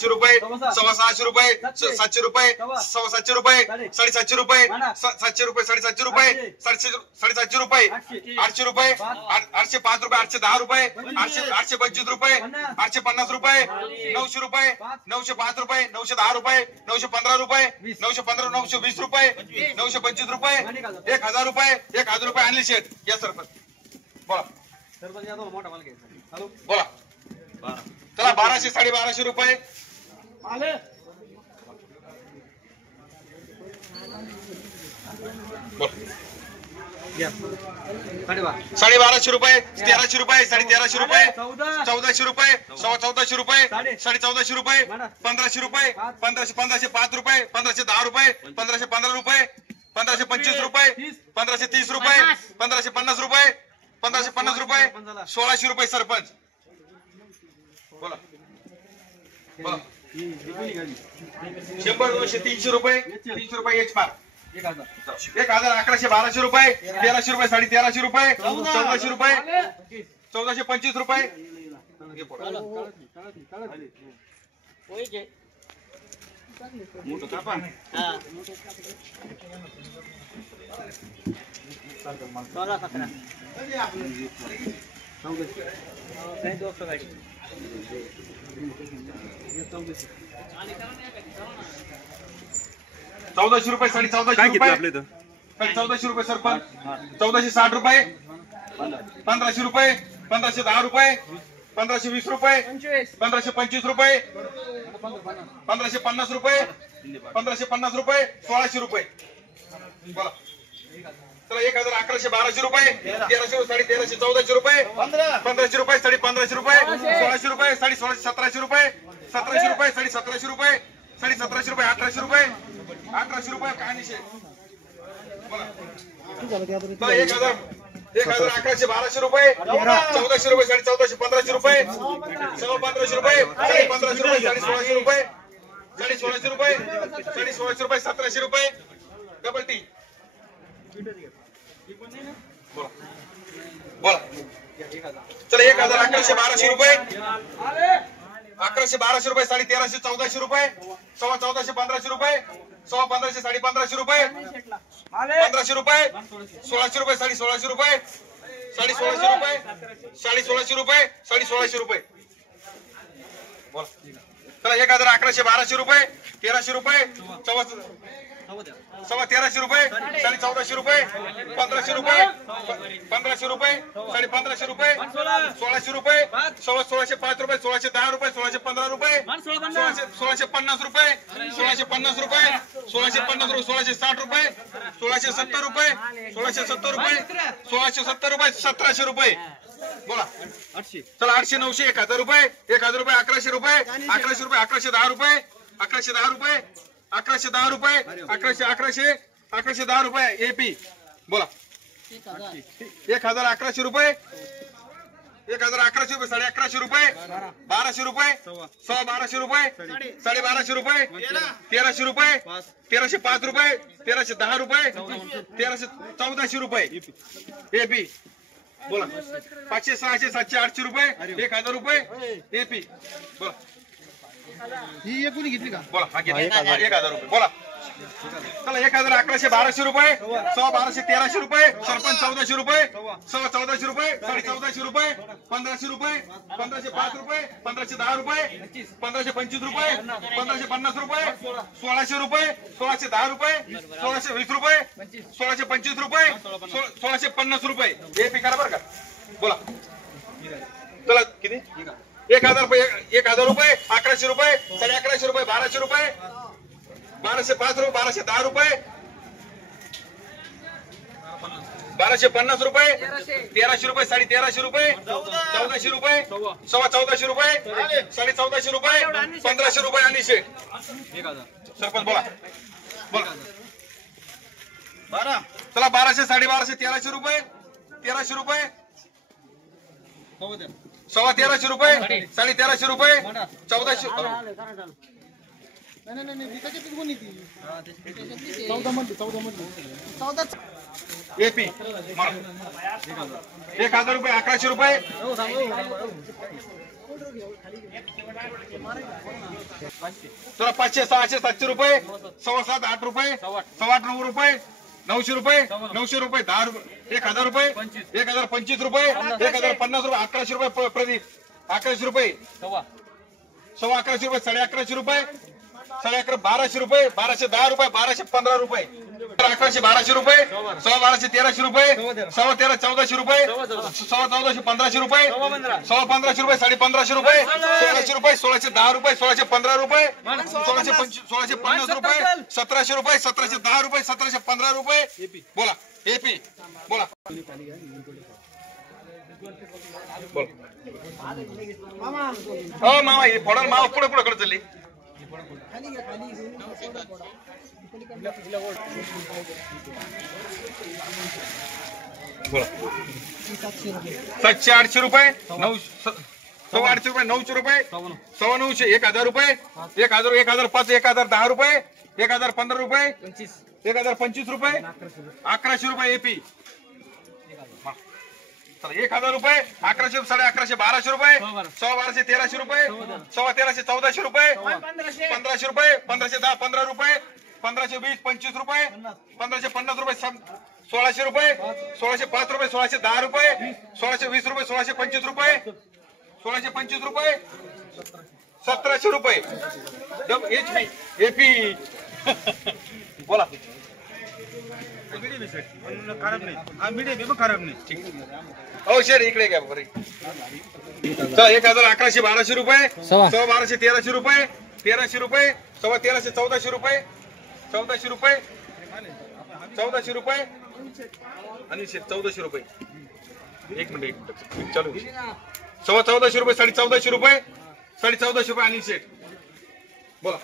600 रुपये 650 रुपये 700 रुपये 750 रुपये 750 रुपये 700 रुपये 750 रुपये 750 रुपये 800 रुपये 805 रुपये 810 रुपये 825 रुपये 850 रुपये 900 रुपये 905 रुपये 910 रुपये 915 रुपये 915 920 रुपये 925 रुपये 1000 रुपये 1000 रुपये अनिल शेठ या सरपंच बोला बोला चला 1200 1250 रुपये आले 1250 रुपये 1300 रुपये 1350 रुपये 1400 रुपये 1400 रुपये 1450 रुपये 1500 रुपये 1505 रुपये 1510 रुपये 1515 रुपये 1525 रुपये 1530 रुपये 1550 रुपये 1550 रुपये 1600 रुपये सरपंच बोला बोला 100 200 300 रुपये 300 रुपये एच पार 1000 1100 1200 रुपये 1300 रुपये 1350 रुपये 1400 रुपये 1425 रुपये ₹1400 ₹1450 ₹1400 रुपये सरपंच 1460 रुपये 1500 रुपये 1510 रुपये 1520 रुपये 1525 रुपये 1550 रुपये 1550 रुपये 1600 रुपये बोला चला 1100 1200 रुपये 1300 1350 1400 रुपये 1500 रुपये 1550 रुपये 1600 रुपये 1700 रुपये 1700 रुपये 1700 रुपये 1700 रुपये 1800 रुपये 1800 रुपये कहाणीशे बोला 1100 1200 रुपये 1400 रुपये 1450 1500 रुपये 1500 रुपये 1500 रुपये 1600 रुपये 1600 रुपये 1600 रुपये 1700 रुपये डबल टी बोला बोला चला 1100 1200 रुपये 1100 1200 रुपये 1350 1400 रुपये 1450 1500 रुपये 1500 1550 रुपये 1500 रुपये 1600 रुपये 1600 रुपये 1600 रुपये 1600 रुपये 1600 रुपये बोला चला 1100 1200 रुपये 1300 रुपये 1300 रुपये 1400 रुपये 1500 रुपये 1500 रुपये 1550 रुपये 1600 रुपये 1605 रुपये 1610 रुपये 1615 रुपये 1650 रुपये 1650 रुपये 1650 1660 रुपये 1670 रुपये 1670 रुपये 1670 रुपये 1700 रुपये बोला चला 800 900 1000 रुपये 1000 रुपये 1100 रुपये 1100 रुपये 1110 रुपये 1110 रुपये 1110 रुपये 1110 रुपये एपी बोला 1111 रुपये 1111 रुपये 1150 रुपये 1200 रुपये 1200 रुपये 1250 रुपये 1300 रुपये 1305 रुपये 1310 रुपये 1400 रुपये एपी बोला 500 600 700 800 रुपये 1000 रुपये एपी बोला ही एक कोणी घेतली का बोला 1000 रुपये बोला चला 1100 1200 रुपये 1200 1300 रुपये सरपंच 1400 रुपये 1400 रुपये 1450 रुपये 1500 रुपये 1505 रुपये 1510 रुपये 1525 रुपये 1550 रुपये 1600 रुपये 1610 रुपये 1620 रुपये 1625 रुपये 1650 रुपये हे पिकाला बरं का बोला चला किती 1000 रुपये 1000 रुपये 1100 रुपये 1150 रुपये 1200 रुपये 1205 रुपये 1210 रुपये 1250 रुपये 1300 रुपये 1350 रुपये 1400 रुपये 1400 रुपये 1450 रुपये 1500 रुपये आणि शेठ सरपंच बोला बोला चला 1200 1250 1300 रुपये 1300 रुपये 1350 रुपये 1350 रुपये 1400 नाही विकायची कोणी ती 14 मध्ये 14 एपी 1000 रुपये 1100 रुपये चला 500 600 700 रुपये 7.5 8 रुपये 8.5 9 रुपये 900 रुपये 900 रुपये 10 रुपये 1000 रुपये 1025 रुपये 1050 रुपये 1100 रुपये प्रदीप 1100 रुपये 11.5 रुपये 11.5 रुपये 1200 रुपये 1210 रुपये 1215 रुपये 1100 1200 रुपये 1200 1300 रुपये 1300 1400 रुपये 1400 1500 रुपये 1500 रुपये 1550 रुपये 1600 रुपये 1610 रुपये 1615 रुपये 1650 रुपये 1700 रुपये 1710 रुपये 1715 रुपये बोला एपी बोला हो मामा हे फोडल मामा पुढे पुढे कडे चालली बोला 700 800 रुपये 800 रुपये 900 रुपये 900 1000 रुपये 1000 1005 1010 रुपये 1015 रुपये 1025 रुपये 1100 रुपये एपी 1000 रुपये 1100 1150 1200 रुपये 1200 1300 रुपये 1300 1400 रुपये 1500 रुपये 1510 15 रुपये 1520 25 रुपये 1550 रुपये 1600 रुपये 1605 रुपये 1610 रुपये 1620 रुपये 1625 रुपये 1625 रुपये 1700 रुपये एचपी एपी बोला खराब नाही हो शेर इकडे घ्या बरं चला 1100 1200 रुपये 1200 1300 रुपये 1300 रुपये 1300 1400 रुपये 1400 रुपये 1400 रुपये आणि 1400 रुपये एक मिनिट चालू 1400 रुपये 1450 रुपये 1450 रुपये आणि शेट बोला